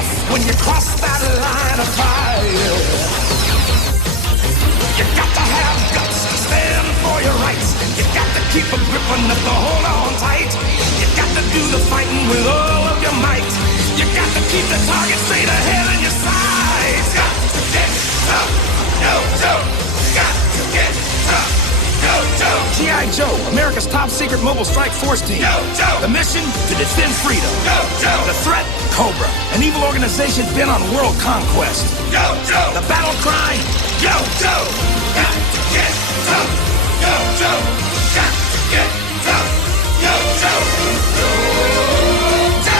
rough when you cross that line of fire. You got to have guts to stand for your rights. You got to keep a grip enough to hold on tight. You got to do the fighting with all of your might. You got to keep the target straight ahead in your sights. Got to get tough, no joke. Got to get tough, no joke. G.I. Joe, America's top secret mobile strike force team. No joke. The mission, to defend freedom. No joke. The threat, Cobra, an evil organization bent on world conquest. No joke. The battle cry, Yo Joe. Got to get tough, Yo Joe. Got to get tough, Yo Joe. Yo Joe.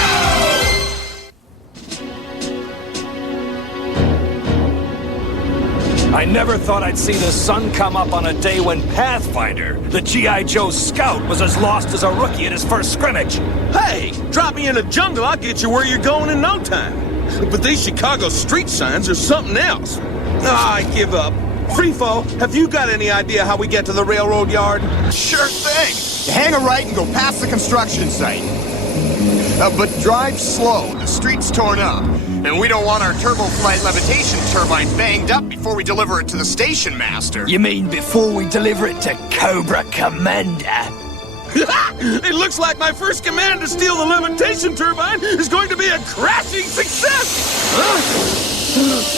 I never thought I'd see the sun come up on a day when Pathfinder, the G.I. Joe scout, was as lost as a rookie at his first scrimmage. Hey, drop me in the jungle, I'll get you where you're going in no time. But these Chicago street signs are something else. I give up. Freefall, have you got any idea how we get to the railroad yard? Sure thing. You hang a right and go past the construction site. But drive slow. The street's torn up. And we don't want our turbo flight levitation turbine banged up before we deliver it to the station master. You mean before we deliver it to Cobra Commander? It looks like my first command to steal the levitation turbine is going to be a crashing success!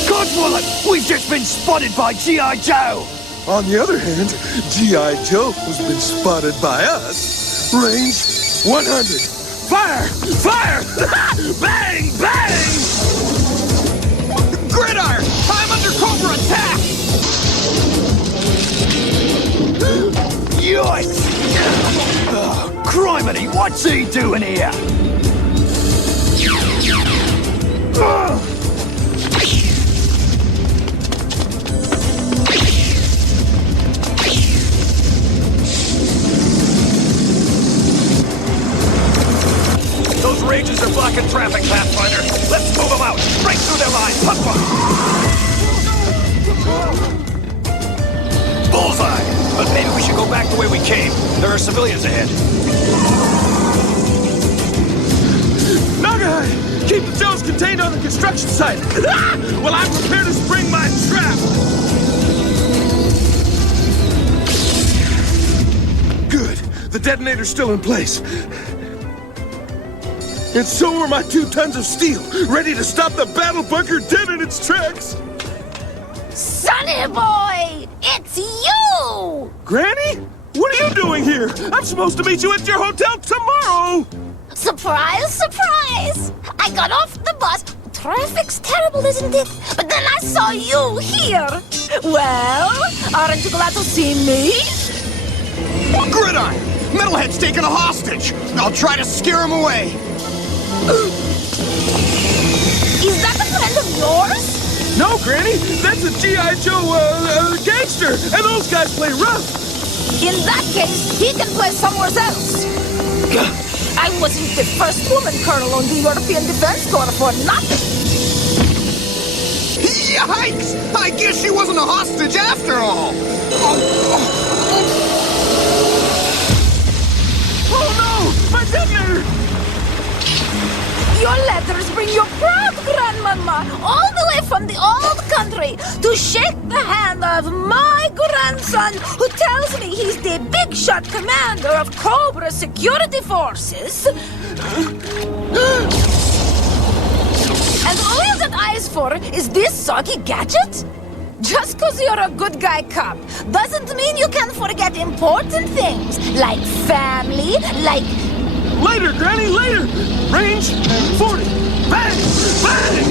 Codswallop, we've just been spotted by G.I. Joe! On the other hand, G.I. Joe has been spotted by us. Range 100. Fire! Fire! Bang! Bang! Gridiron! I'm under Cobra attack! Yikes! Oh, criminy, what's he doing here? Those rages are blocking traffic, Pathfinder. Let's move them out. Break through their line. Puff Bullseye! But maybe we should go back the way we came. There are civilians ahead. Naga! Keep the Joes contained on the construction site. Well, I'm prepared to spring my trap. Good. The detonator's still in place. And so are my 2 tons of steel, ready to stop the battle bunker dead in its tracks. Sonny boy! It's you! Granny? What are you doing here? I'm supposed to meet you at your hotel tomorrow! Surprise, surprise! I got off the bus. Traffic's terrible, isn't it? But then I saw you here. Well, aren't you glad to see me? Gridiron! Metalhead's taken a hostage! I'll try to scare him away! Is that a friend of yours? No, Granny! That's a G.I. Joe, gangster! And those guys play rough! In that case, he can play somewhere else. I wasn't the first woman colonel on the European Defense Corps for nothing. Yikes! I guess she wasn't a hostage after all! Oh no! My detonator! Your letters bring your proud grandmama all the way from the old country to shake the hand of my grandson who tells me he's the big shot commander of Cobra security forces. And all you've got eyes for is this soggy gadget? Just because you're a good guy cop doesn't mean you can forget important things like family, like... Later, Granny, later! Range 40. Bang! Bang!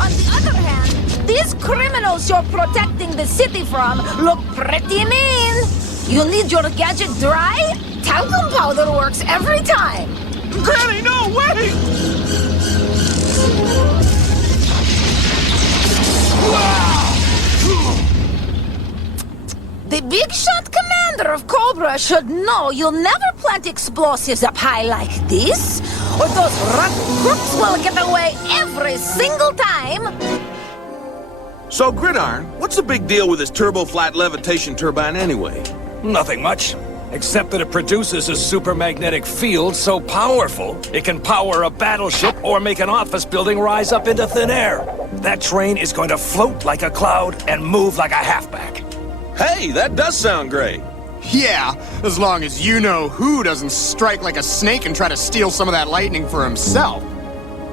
On the other hand, these criminals you're protecting the city from look pretty mean. You need your gadget dry? Talcum powder works every time. Granny, no, wait! The big shot commander of Cobra should know you'll never plant explosives up high like this, or those rotten crooks will get away every single time. So, Gridiron, what's the big deal with this turbo flat levitation turbine anyway? Nothing much. except that it produces a supermagnetic field so powerful it can power a battleship or make an office building rise up into thin air. That train is going to float like a cloud and move like a halfback. Hey, that does sound great. Yeah, as long as you know who doesn't strike like a snake and try to steal some of that lightning for himself.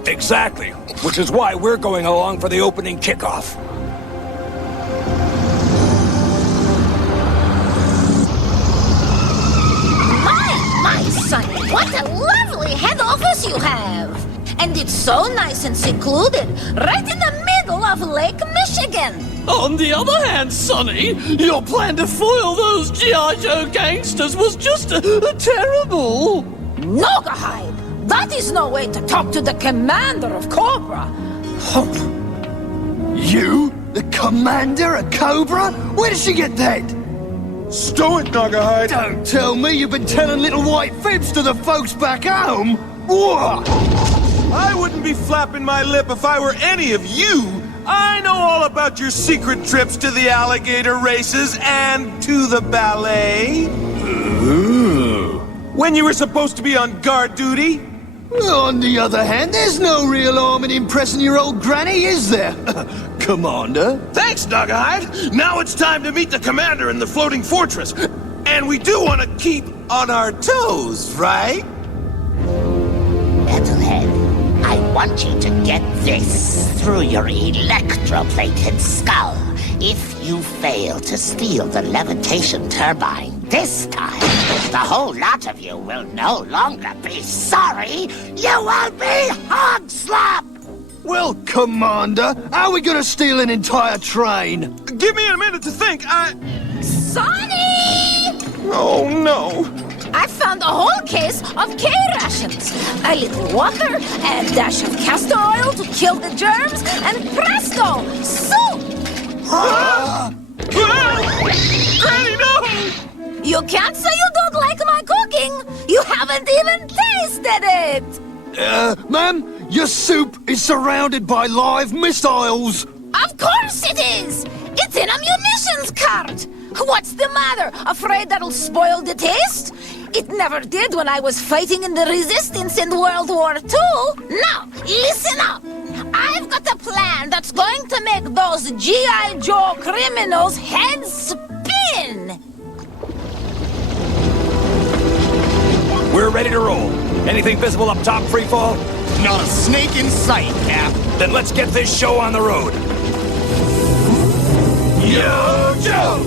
Exactly, which is why we're going along for the opening kickoff. My Sonny, what a lovely head office you have! And it's so nice and secluded, right in the middle of Lake Michigan. On the other hand, Sonny, your plan to foil those G.I. Joe gangsters was just terrible. Nogahide, that is no way to talk to the commander of Cobra. Hope. You? The commander of Cobra? Where did she get that? Stow it, Nogahide. Don't tell me you've been telling little white fibs to the folks back home. Whoa! I wouldn't be flapping my lip if I were any of you. I know all about your secret trips to the alligator races and to the ballet. Ooh. When you were supposed to be on guard duty. On the other hand, there's no real harm in impressing your old granny, is there? Commander? Thanks, Nogahide. Now it's time to meet the commander in the floating fortress. And we do want to keep on our toes, right? Metalhead, I want you to get this through your electroplated skull. If you fail to steal the levitation turbine this time, the whole lot of you will no longer be sorry. You will be hog slop! Well, Commander, how are we gonna steal an entire train? Give me a minute to think. Sonny! Oh, no. I found a whole case of K-rations. A little water, a dash of castor oil to kill the germs, and presto! Soup! Granny, no! You can't say you don't like my cooking. You haven't even tasted it. Ma'am, your soup is surrounded by live missiles. Of course it is. It's in a munitions cart. What's the matter? Afraid that'll spoil the taste? It never did when I was fighting in the resistance in World War II. Now, listen up. I've got a plan that's going to make those G.I. Joe criminals' heads spin. We're ready to roll. Anything visible up top, Freefall? Not a snake in sight, Cap. Then let's get this show on the road. Yo, Joe!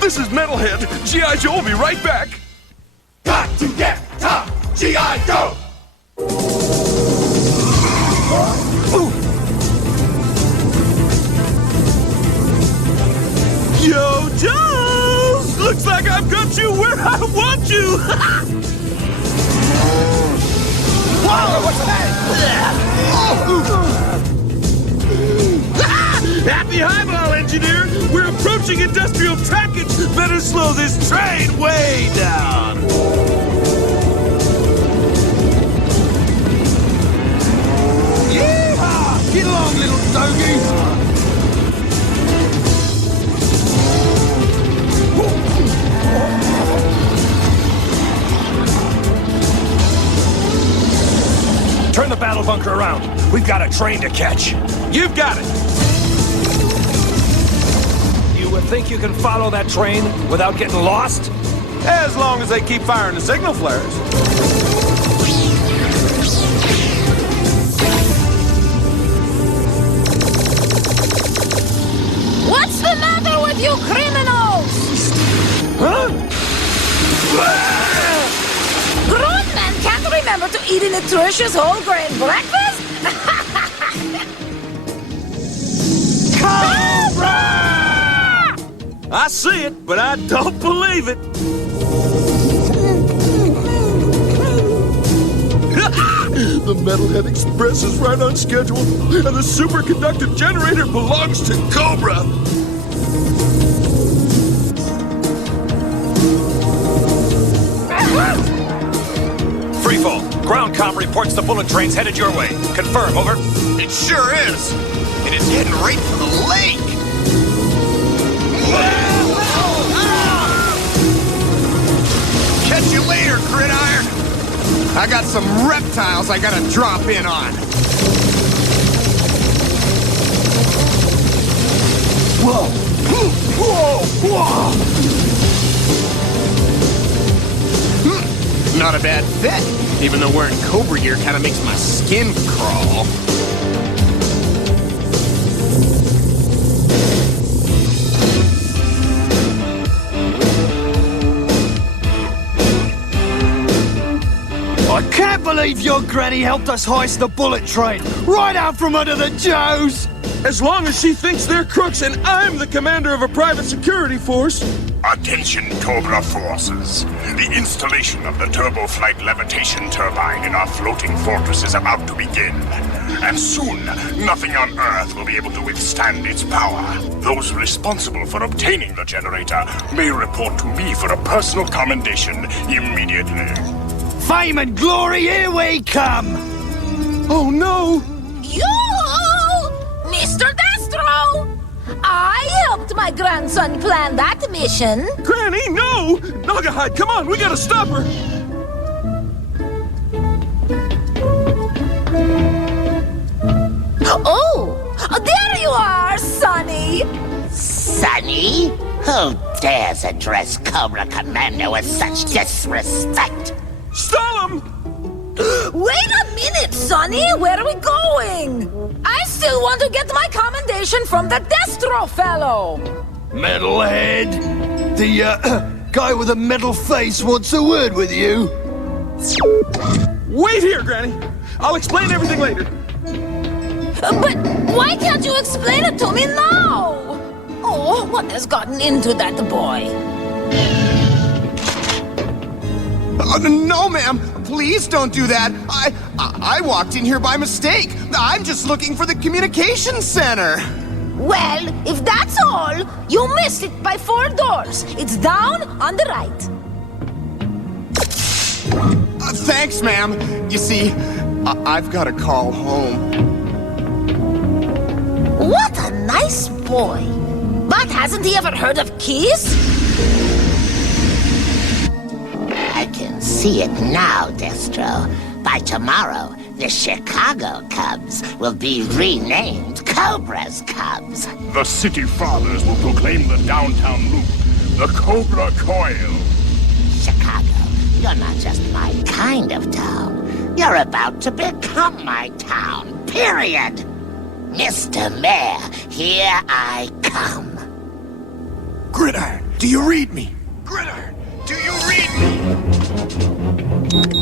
This is Metalhead. G.I. Joe will be right back. Got to get top G.I. Joe! Yo, Jones! Looks like I've got you where I want you! Whoa! What's that? Happy highball, engineer! We're approaching industrial trackage! Better slow this train way down! Yeehaw! Get along, little doggy! Turn the battle bunker around. We've got a train to catch. You've got it! You would think you can follow that train without getting lost? As long as they keep firing the signal flares. What's the matter with you criminals? Huh? Grown men can't remember to eat a nutritious whole grain breakfast? Cobra! I see it, but I don't believe it. The Metalhead Express is right on schedule, and the superconductive generator belongs to Cobra. Freefall, ground comp reports the bullet train's headed your way. Confirm, over. It sure is. And it's heading right for the lake. Catch you later, Gridiron. I got some reptiles I gotta drop in on. Whoa! Whoa! Whoa! Not a bad fit, even though wearing Cobra gear kind of makes my skin crawl. I can't believe your granny helped us heist the bullet train right out from under the Joes! As long as she thinks they're crooks and I'm the commander of a private security force. Attention, Cobra forces. The installation of the turbo-flight levitation turbine in our floating fortress is about to begin. And soon, nothing on Earth will be able to withstand its power. Those responsible for obtaining the generator may report to me for a personal commendation immediately. Fame and glory, here we come! Oh no! Yoo-hoo! Mr. Destro! I helped my grandson plan that mission. Granny, no! Nogahide, come on, we gotta stop her! Oh, there you are, Sonny. Sonny? Who dares address Cobra Commander with such disrespect? Stall him! Wait a minute, Sonny. Where are we going? I still want to get my commendation from the Destro fellow. Metalhead! The, guy with a metal face wants a word with you. Wait here, Granny! I'll explain everything later. But why can't you explain it to me now? Oh, what has gotten into that boy? No, ma'am. Please don't do that. I walked in here by mistake. I'm just looking for the communications center. Well, if that's all, you missed it by 4 doors. It's down on the right. Thanks, ma'am. You see, I've got to call home. What a nice boy. But hasn't he ever heard of keys? I can see it now, Destro. By tomorrow, the Chicago Cubs will be renamed Cobra's Cubs. The city fathers will proclaim the downtown loop the Cobra Coil. Chicago, you're not just my kind of town. You're about to become my town, period. Mr. Mayor, here I come. Gridiron, do you read me? Gridiron, do you read me?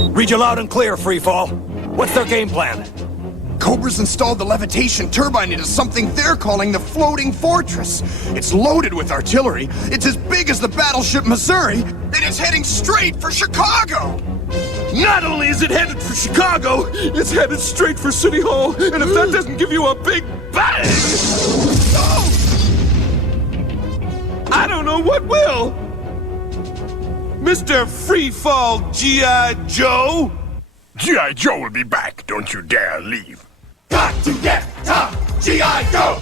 Read you loud and clear, Freefall. What's their game plan? Cobra's installed the levitation turbine into something they're calling the floating fortress. It's loaded with artillery. It's as big as the battleship Missouri, and it's heading straight for Chicago. Not only is it headed for Chicago, it's headed straight for City Hall, and if that doesn't give you a big bang, I don't know what will. Mr. Freefall G.I. Joe? G.I. Joe will be back. Don't you dare leave. Got to get to G.I. Joe!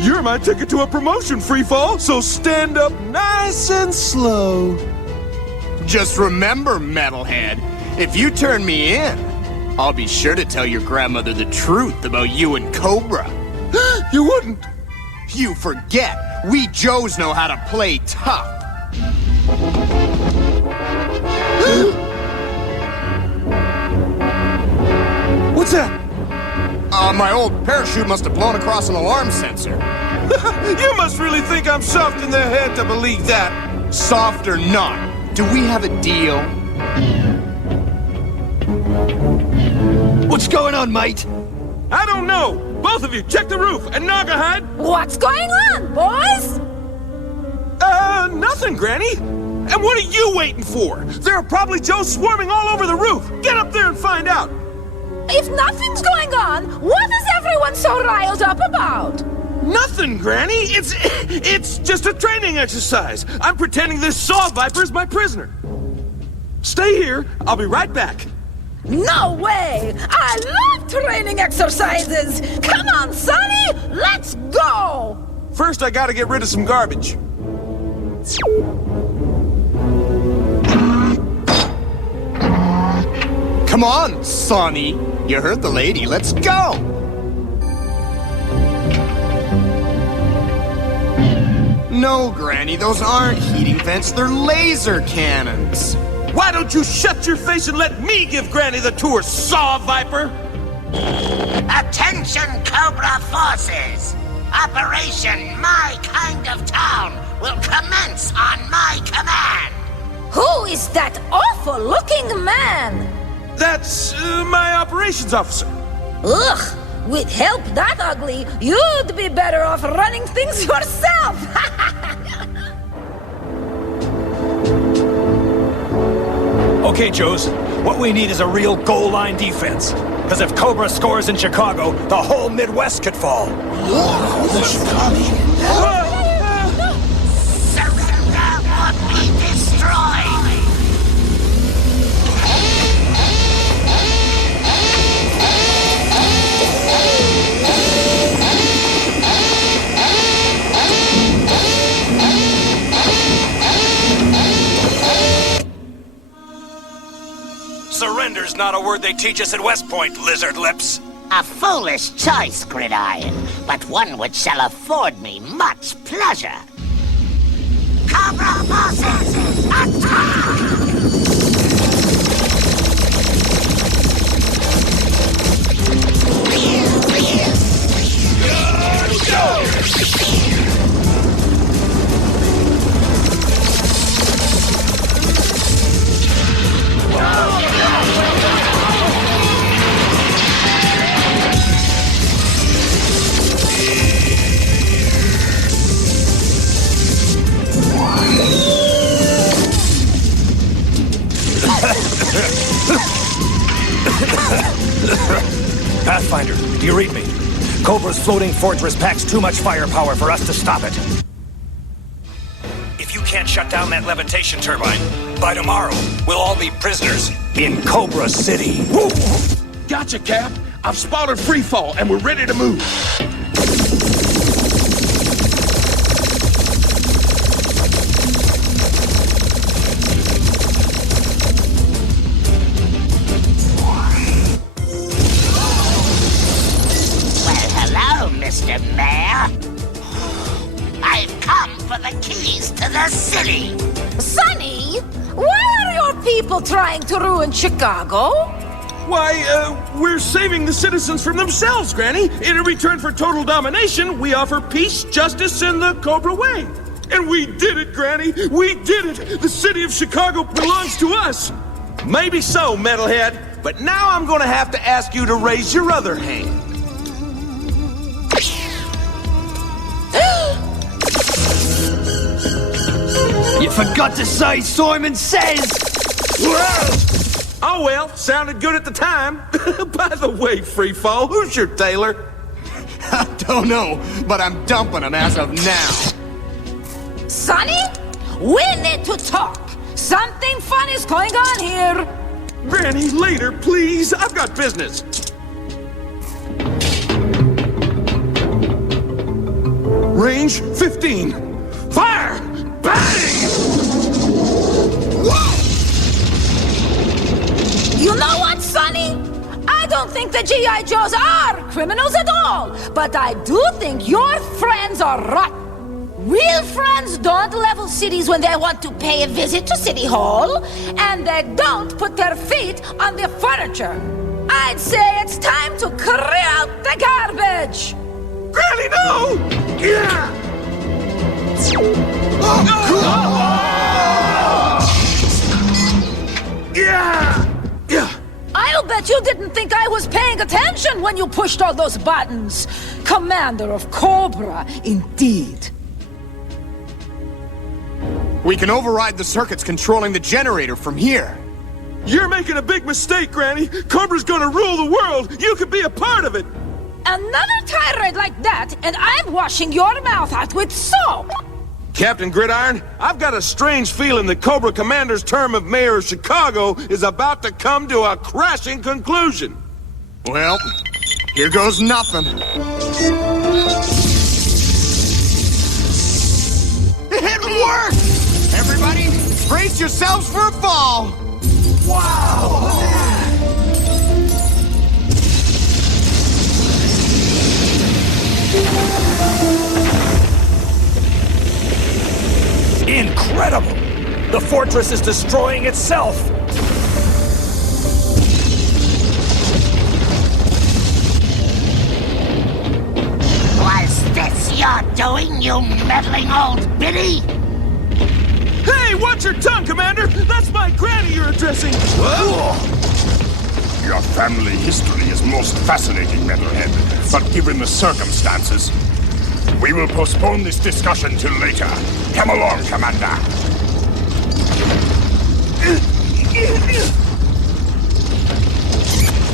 You're my ticket to a promotion, Freefall, so stand up nice and slow. Just remember, Metalhead, if you turn me in, I'll be sure to tell your grandmother the truth about you and Cobra. You wouldn't. You forget, we Joes know how to play tough. What's that? My old parachute must have blown across an alarm sensor. You must really think I'm soft in the head to believe that. Soft or not, do we have a deal? What's going on, mate? I don't know. Both of you, check the roof. And Nogahide? What's going on, boys? Nothing, Granny. And what are you waiting for? There are probably Joes swarming all over the roof. Get up there and find out. If nothing's going on, what is everyone so riled up about? Nothing, Granny. It's just a training exercise. I'm pretending this saw viper is my prisoner. Stay here. I'll be right back. No way! I love training exercises! Come on, Sonny! Let's go! First, I gotta get rid of some garbage. Come on, Sonny. You heard the lady. Let's go. No, Granny, those aren't heating vents. They're laser cannons. Why don't you shut your face and let me give Granny the tour, saw viper? Attention, Cobra forces! Operation My Kind of Town will commence on my command! Who is that awful-looking man? That's my operations officer. Ugh! With help that ugly, you'd be better off running things yourself! Okay, Joes, what we need is a real goal line defense. Because if Cobra scores in Chicago, the whole Midwest could fall. Surrender or be destroyed! Surrender's not a word they teach us at West Point, lizard lips. A foolish choice, Gridiron, but one which shall afford me much pleasure. Cobra bosses, attack! Pathfinder, do you read me? Cobra's floating fortress packs too much firepower for us to stop it. If you can't shut down that levitation turbine, by tomorrow, we'll all be prisoners in Cobra City. Woo! Gotcha, Cap. I've spotted free fall, and we're ready to move. Mr. Mayor. I've come for the keys to the city. Sonny, why are your people trying to ruin Chicago? Why, we're saving the citizens from themselves, Granny. In return for total domination, we offer peace, justice, and the Cobra way. And we did it, Granny. We did it. The city of Chicago belongs to us. Maybe so, metalhead. But now I'm going to have to ask you to raise your other hand. You forgot to say Simon Says! Oh well, sounded good at the time. By the way, Freefall, who's your tailor? I don't know, but I'm dumping him as of now. Sonny, we need to talk. Something fun is going on here. Granny, later, please. I've got business. Range 15. Fire! Bang! You know what, Sonny? I don't think the G.I. Joes are criminals at all, but I do think your friends are rotten. Real friends don't level cities when they want to pay a visit to City Hall, and they don't put their feet on the furniture. I'd say it's time to clear out the garbage. Granny, no! Yeah! Yeah! Yeah! I'll bet you didn't think I was paying attention when you pushed all those buttons. Commander of Cobra, indeed. We can override the circuits controlling the generator from here. You're making a big mistake, Granny. Cobra's gonna rule the world. You could be a part of it. Another tirade like that, and I'm washing your mouth out with soap. Captain Gridiron, I've got a strange feeling that Cobra Commander's term of mayor of Chicago is about to come to a crashing conclusion. Well, here goes nothing. It worked! Everybody, brace yourselves for a fall! Incredible! The fortress is destroying itself! Was this your doing, you meddling old biddy? Hey, watch your tongue, Commander! That's my granny you're addressing! Your family history is most fascinating, Metalhead. But given the circumstances, we will postpone this discussion till later. Come along, Commander.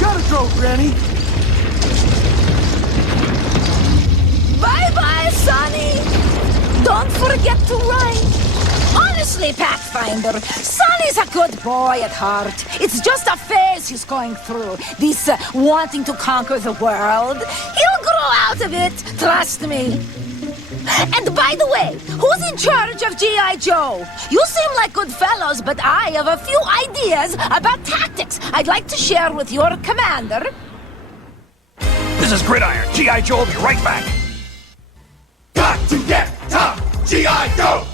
Gotta go, Granny! Bye-bye, Sonny! Don't forget to ride! Honestly, Pathfinder, Sonny's a good boy at heart. It's just a phase he's going through. This wanting to conquer the world. He'll grow out of it, trust me. And by the way, who's in charge of G.I. Joe? You seem like good fellows, but I have a few ideas about tactics I'd like to share with your commander. This is Gridiron. G.I. Joe will be right back. Got to get top G.I. Joe!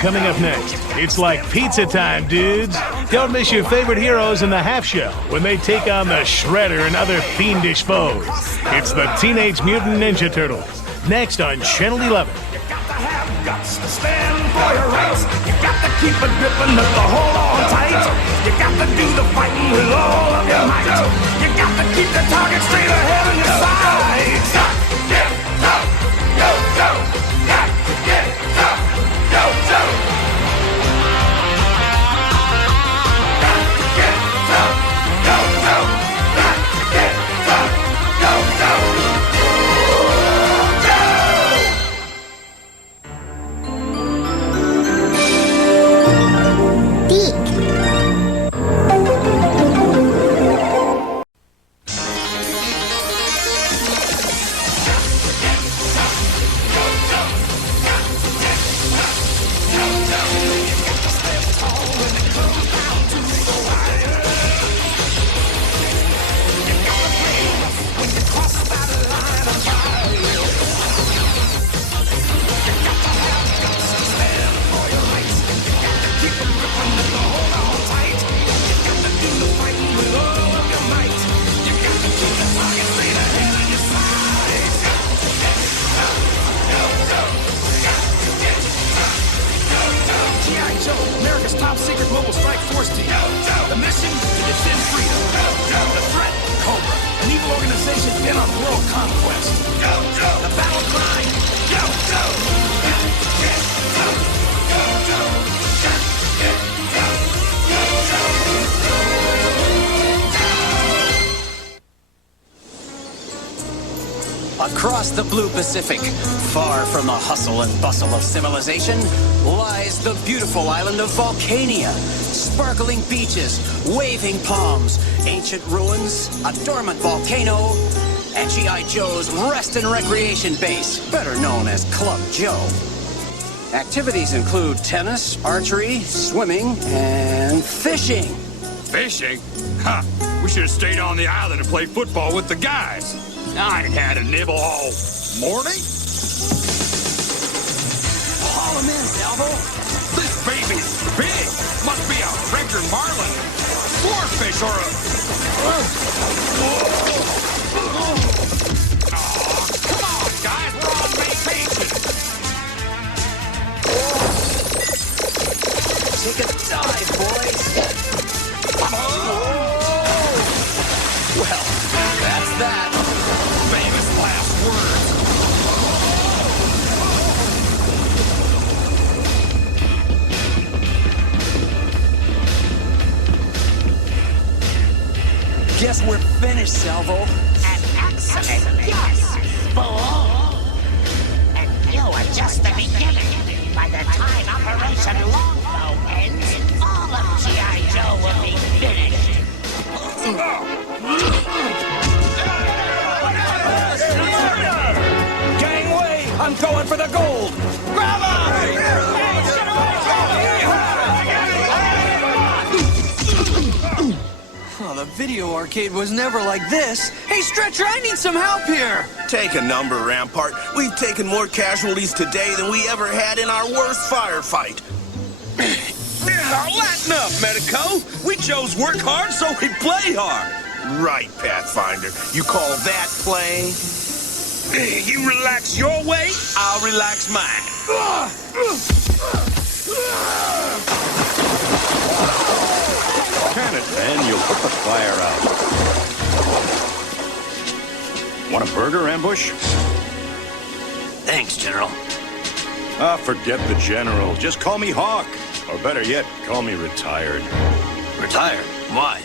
Coming up next, it's like pizza time, dudes. Don't miss your favorite heroes in the half shell when they take on the Shredder and other fiendish foes. It's the Teenage Mutant Ninja Turtles, next on Channel 11. You got to have guts to stand for your rights. You got to keep it gripping up the hold on tight. You got to do the fighting with all of your might. You got to keep the target straight ahead in your sights. Got to get up, go, go. Got to get up, go, go. Got to get up, go, go. Got to get up, go, go. America's top secret mobile strike force team. The mission to defend freedom. The threat, Cobra, an evil organization bent on world conquest. The battle cry, go, go. Across the blue Pacific, far from the hustle and bustle of civilization, lies the beautiful island of Volcania. Sparkling beaches, waving palms, ancient ruins, a dormant volcano, and G.I. Joe's rest and recreation base, better known as Club Joe. Activities include tennis, archery, swimming, and fishing. Fishing? Ha! We should have stayed on the island and played football with the guys. I ain't had a nibble all morning. Haul him in, Salvo. This baby's big. Must be a regular marlin, swordfish, or a... Aw, come on, guys. We're on vacation. Take a dive, boys. Well, that's that. Famous last words. Guess we're finished, Salvo. An excellent guess, fool! And you are just the beginning. By the time Operation Longbow ends, all of G.I. Joe will be finished. Gangway, I'm going for the gold. Oh, the video arcade was never like this. Hey, Stretcher, I need some help here. Take a number, Rampart. We've taken more casualties today than we ever had in our worst firefight. Now, latin up, Medico. We chose work hard, so we play hard. Right, Pathfinder. You call that play? You relax your way, I'll relax mine. Can it, then you'll put the fire out. Want a burger, Ambush? Thanks, General. Ah, forget the General. Just call me Hawk. Or better yet, call me Retired. Retired? Why?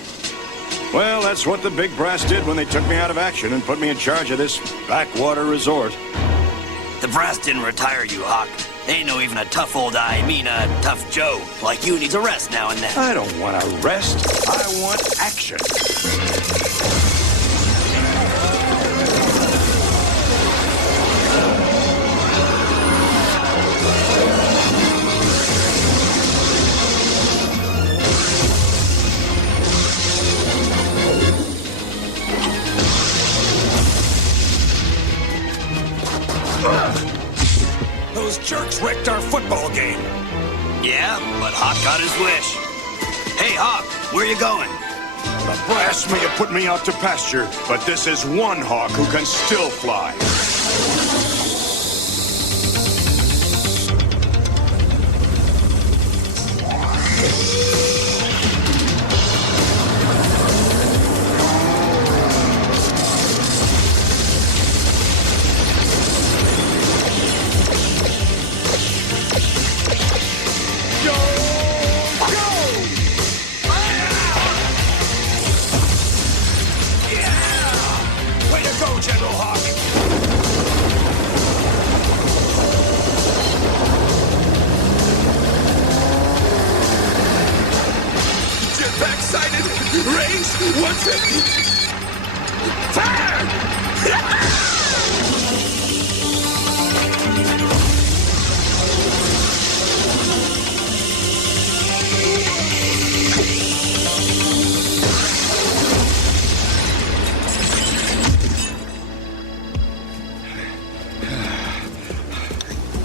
Well, that's what the big brass did when they took me out of action and put me in charge of this backwater resort. The brass didn't retire you, Hawk. Ain't no even a tough old tough Joe like you needs a rest now and then. I don't want a rest. I want action. Those jerks wrecked our football game. Yeah, but Hawk got his wish. Hey, Hawk, where you going? The brass may have put me out to pasture, but this is one Hawk who can still fly.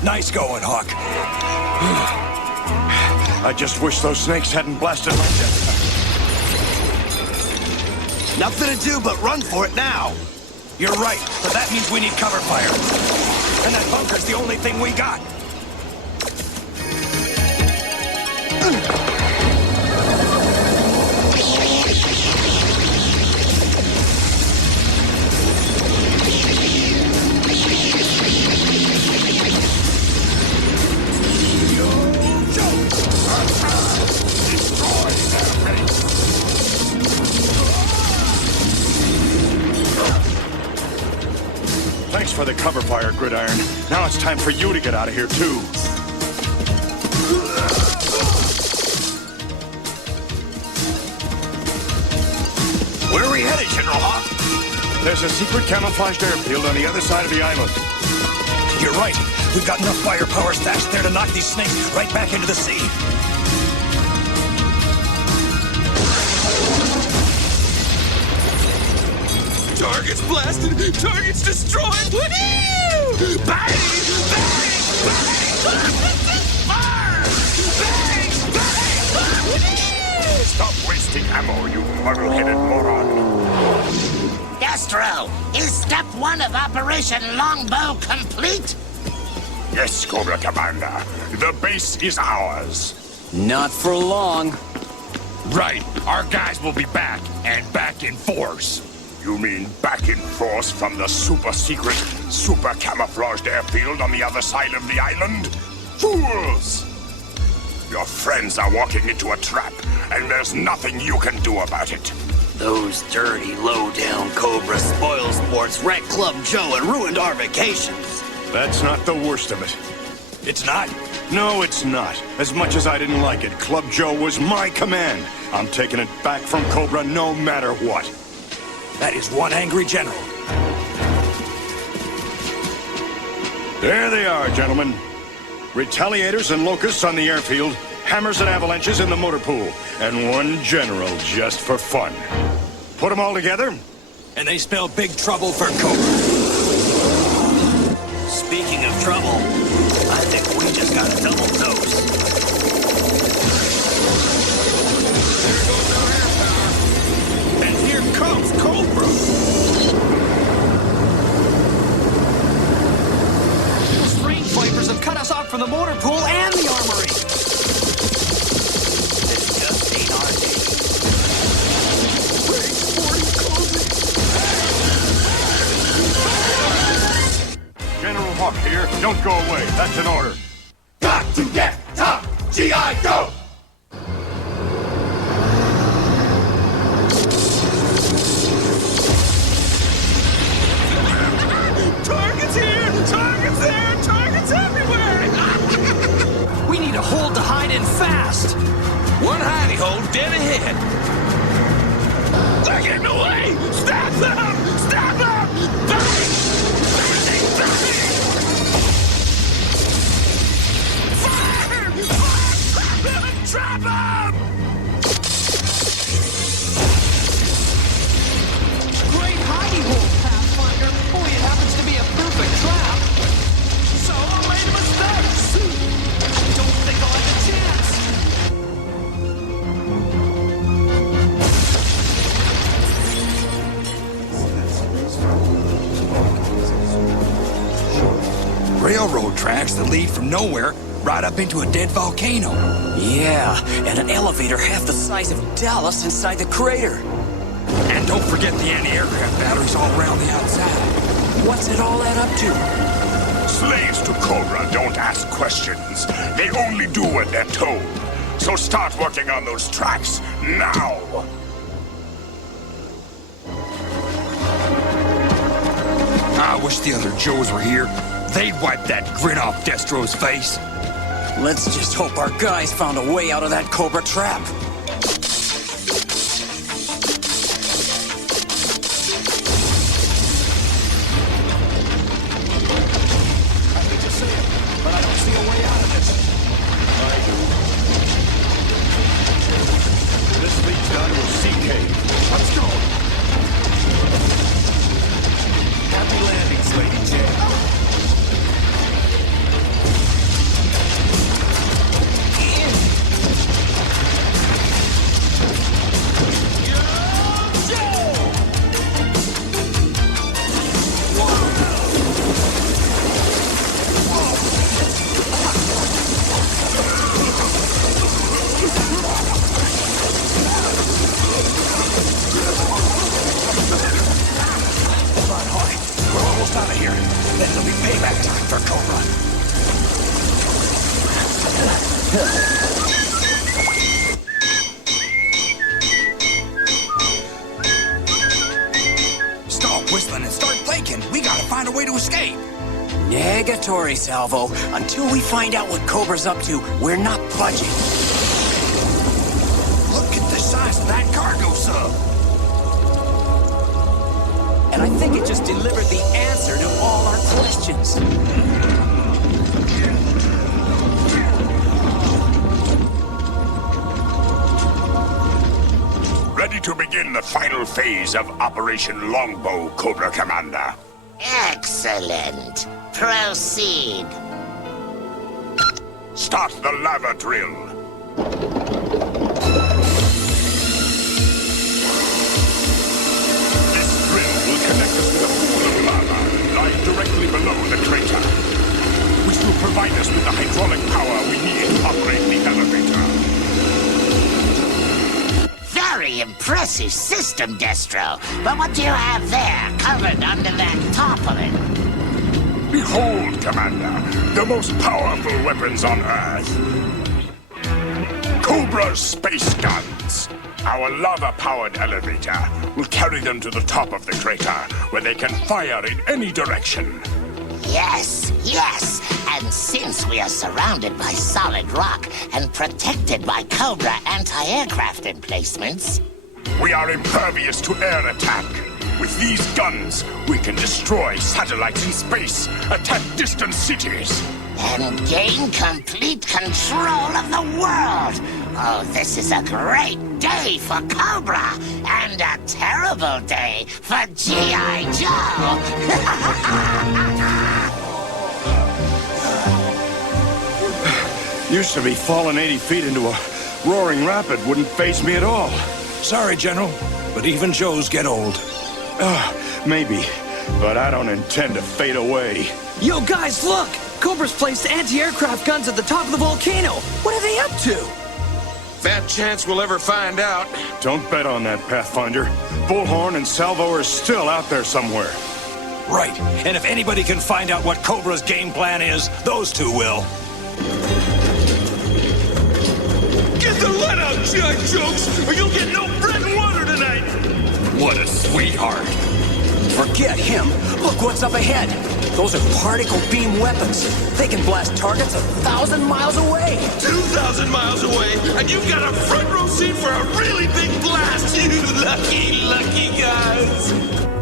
Nice going, Hawk. I just wish those snakes hadn't blasted my jet. Nothing to do but run for it now. You're right, but that means we need cover fire. And that bunker's the only thing we got. Thanks for the cover fire, Gridiron. Now it's time for you to get out of here, too. Where are we headed, General Hawk? There's a secret camouflaged airfield on the other side of the island. You're right. We've got enough firepower stashed there to knock these snakes right back into the sea. Target's blasted! Target's destroyed! Woo-hoo! Bang! Bang! Bang! Fire! Bang! Bang! Stop wasting ammo, you muddle-headed moron. Destro, is step 1 of Operation Longbow complete? Yes, Cobra Commander. The base is ours. Not for long. Right. Our guys will be back, and back in force. You mean back in force from the super-secret, super-camouflaged airfield on the other side of the island? Fools! Your friends are walking into a trap, and there's nothing you can do about it. Those dirty, low-down Cobra spoil sports wrecked Club Joe and ruined our vacations. That's not the worst of it. It's not? No, it's not. As much as I didn't like it, Club Joe was my command. I'm taking it back from Cobra no matter what. That is one angry general. There they are, gentlemen. Retaliators and locusts on the airfield, hammers and avalanches in the motor pool, and one general just for fun. Put them all together? And they spell big trouble for Cobra. Speaking of trouble, I think we just got a double dose. There goes our air power. And here comes Cobra. Those range vipers have cut us off from the motor pool and the armory. This just ain't our day. General Hawk here. Don't go away. That's an order. Got to get top G.I. Go! Targets here! Targets there! Targets everywhere! We need a hold to hide in fast. One hidey hole dead ahead. They're getting away! Stop them! Stop them! Bang! Bang! Bang! Fire! Fire! Trap them! Great hidey hole, Pathfinder. Boy, it happens to be a perfect trap. So I made a mistake! I don't think I'll have a chance. Railroad tracks that lead from nowhere right up into a dead volcano. Yeah, and an elevator half the size of Dallas inside the crater. And don't forget the anti-aircraft batteries all around the outside. What's it all add up to? Slaves to Cobra don't ask questions. They only do what they're told. So start working on those tracks now! I wish the other Joes were here. They'd wipe that grin off Destro's face. Let's just hope our guys found a way out of that Cobra trap. I hate to say it, but I don't see a way out of this. I do. This leads down to a sea cave. Let's go. Happy landings, Lady J. We're almost out of here. Then it'll be payback time for Cobra. Stop whistling and start thinking. We gotta find a way to escape. Negatory, Salvo. Until we find out what Cobra's up to, we're not budging. Look at the size of that cargo sub. And I think it just delivered the answer to all our questions. Ready to begin the final phase of Operation Longbow, Cobra Commander. Excellent. Proceed. Start the lava drill. This drill will connect us with a pool of lava lying directly below the crater, which will provide us with the hydraulic power we need to operate the elevator. Very impressive system, Destro. But what do you have there, covered under that tarpaulin? Behold, Commander, the most powerful weapons on Earth. Cobra's space guns. Our lava-powered elevator will carry them to the top of the crater, where they can fire in any direction. Yes, yes. And since we are surrounded by solid rock and protected by Cobra anti-aircraft emplacements, we are impervious to air attack. With these guns, we can destroy satellites in space, attack distant cities, and gain complete control of the world. Oh, this is a great day for Cobra and a terrible day for G.I. Joe. Used to be falling 80 feet into a roaring rapid wouldn't faze me at all. Sorry, General, but even Joes get old. Maybe, but I don't intend to fade away. Yo, guys, look! Cobra's placed anti-aircraft guns at the top of the volcano. What are they up to? Fat chance we'll ever find out. Don't bet on that, Pathfinder. Bullhorn and Salvo are still out there somewhere. Right, and if anybody can find out what Cobra's game plan is, those two will. Get the let out, G.I. Jokes, or you'll get no bread and water tonight! What a sweetheart. Forget him. Look what's up ahead. Those are particle beam weapons. They can blast targets 1,000 miles away. 2,000 miles away, and you've got a front row seat for a really big blast, you lucky, lucky guys.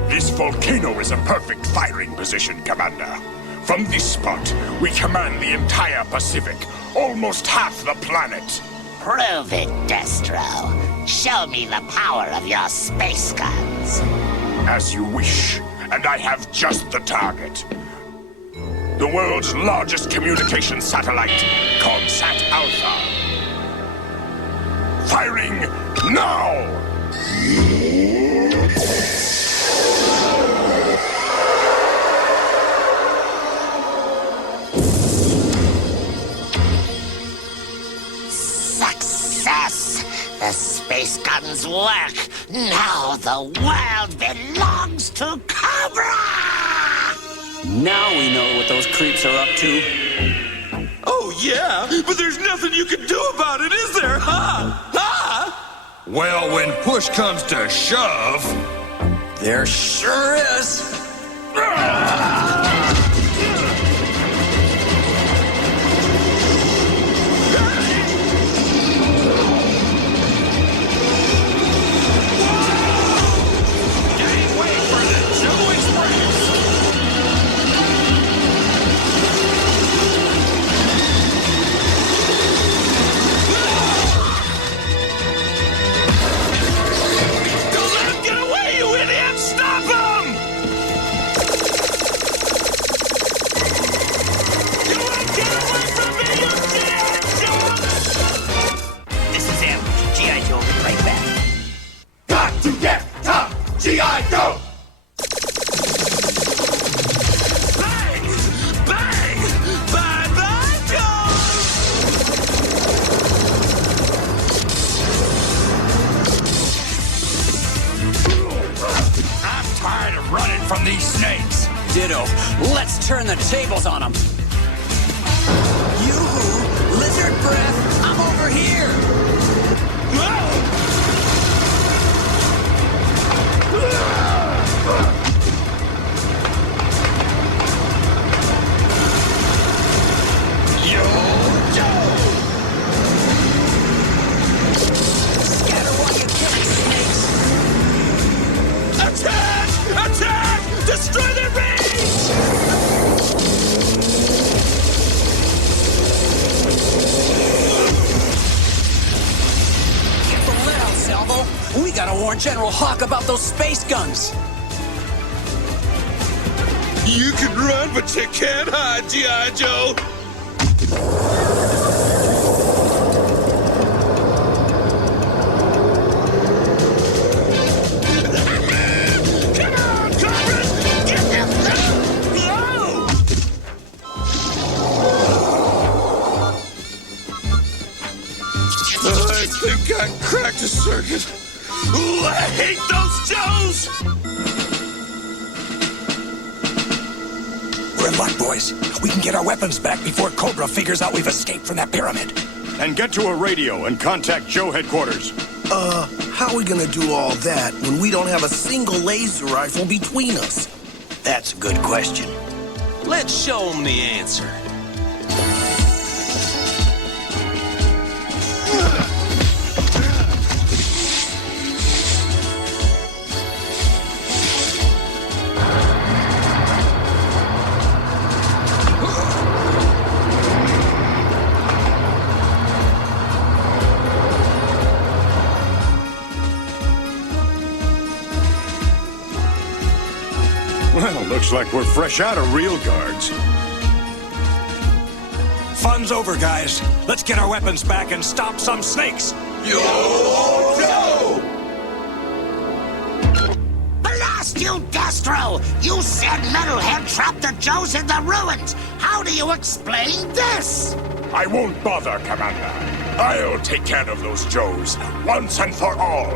This volcano is a perfect firing position, Commander. From this spot, we command the entire Pacific, almost half the planet. Prove it, Destro. Show me the power of your space guns. As you wish, and I have just the target. The world's largest communication satellite, Comsat Alpha. Firing now! Success! The space guns work. Now the world belongs to Cobra! Now we know what those creeps are up to. Oh, yeah, but there's nothing you can do about it, is there, huh? Huh? Well, when push comes to shove, there sure is. G.I. Joe! Bang! Bang! Bye-bye, Joe! I'm tired of running from these snakes. Ditto. Let's turn the tables on them. Yoo-hoo! Lizard breath! I'm over here! Yo, Joe! Scatter while you killing snakes! Attack! Attack! Destroy their range! Get the let out, Salvo! We gotta warn General Hawk about those space guns! You can run, but you can't hide, G.I. Joe! Come on, Cobra! Get them through! I think I cracked a circuit. Ooh, I hate those Joes! We're in luck, boys. We can get our weapons back before Cobra figures out we've escaped from that pyramid. And get to a radio and contact Joe headquarters. How are we gonna do all that when we don't have a single laser rifle between us? That's a good question. Let's show them the answer. Well, looks like we're fresh out of real guards. Fun's over, guys. Let's get our weapons back and stop some snakes. Blast you, Destro! You said Metalhead trapped the Joes in the ruins! How do you explain this? I won't bother, Commander. I'll take care of those Joes once and for all.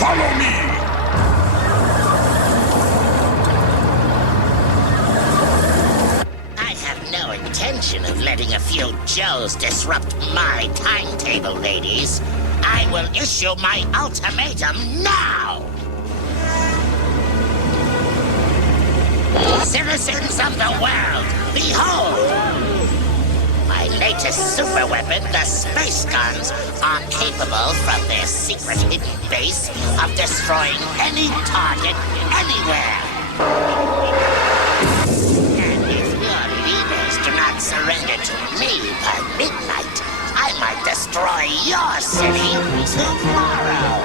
Follow me! I have no intention of letting a few Joes disrupt my timetable, ladies. I will issue my ultimatum now! Citizens of the world, behold! My latest super weapon, the space guns, are capable from their secret hidden base of destroying any target anywhere. And if your leaders do not surrender to me by midnight, I might destroy your city tomorrow.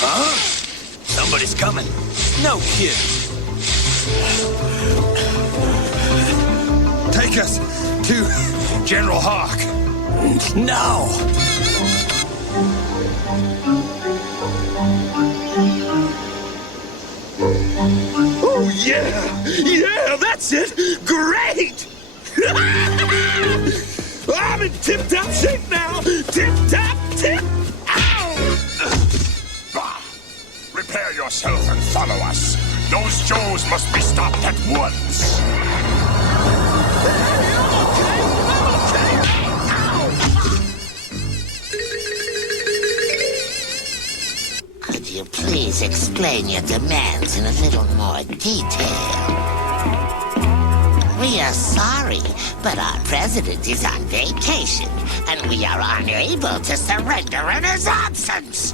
Huh? Somebody's coming. No kidding. Take us to General Hawk. No! Oh, yeah! Yeah, that's it! Great! I'm in tip-top shape now! Tip-top tip! Ow! Prepare yourself and follow us. Those Joes must be stopped at once. Could you please explain your demands in a little more detail? We are sorry, but our president is on vacation, and we are unable to surrender in his absence.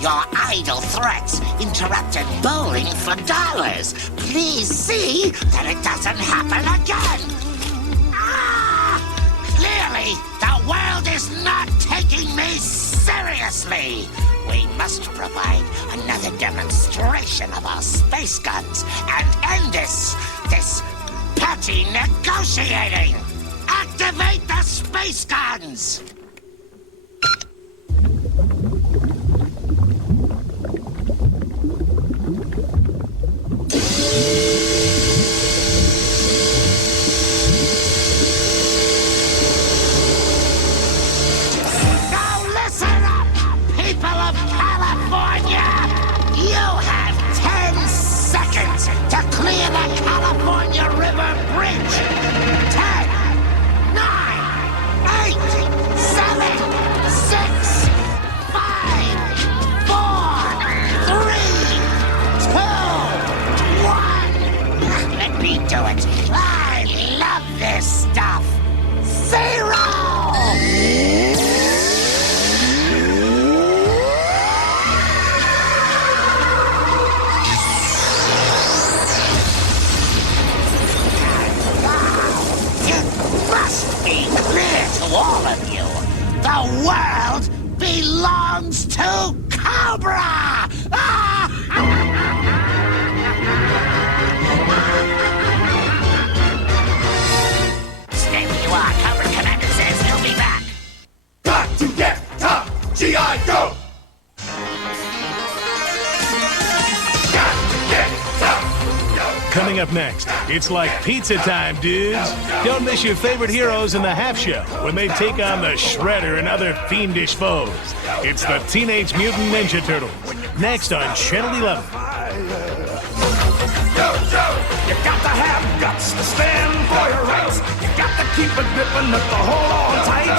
Your idle threats interrupted bowling for dollars. Please see that it doesn't happen again. Clearly, the world is not taking me seriously. We must provide another demonstration of our space guns and end this petty negotiating. Activate the space guns! California River Bridge. 10, 9, 8, 7, 6, 5, 4, 3, 2, 1. Let me do it. I love this stuff. 0! Be clear to all of you. The world belongs to Cobra! Stay where you are. Cobra Commander says he'll be back. Got to get top G.I. Joe! Coming up next, it's like pizza time, dudes. Don't miss your favorite heroes in the half show when they take on the Shredder and other fiendish foes. It's the Teenage Mutant Ninja Turtles. Next on Channel 11. Joe. You got to have guts to stand for your rights. You got to keep it gripping up to hold on tight.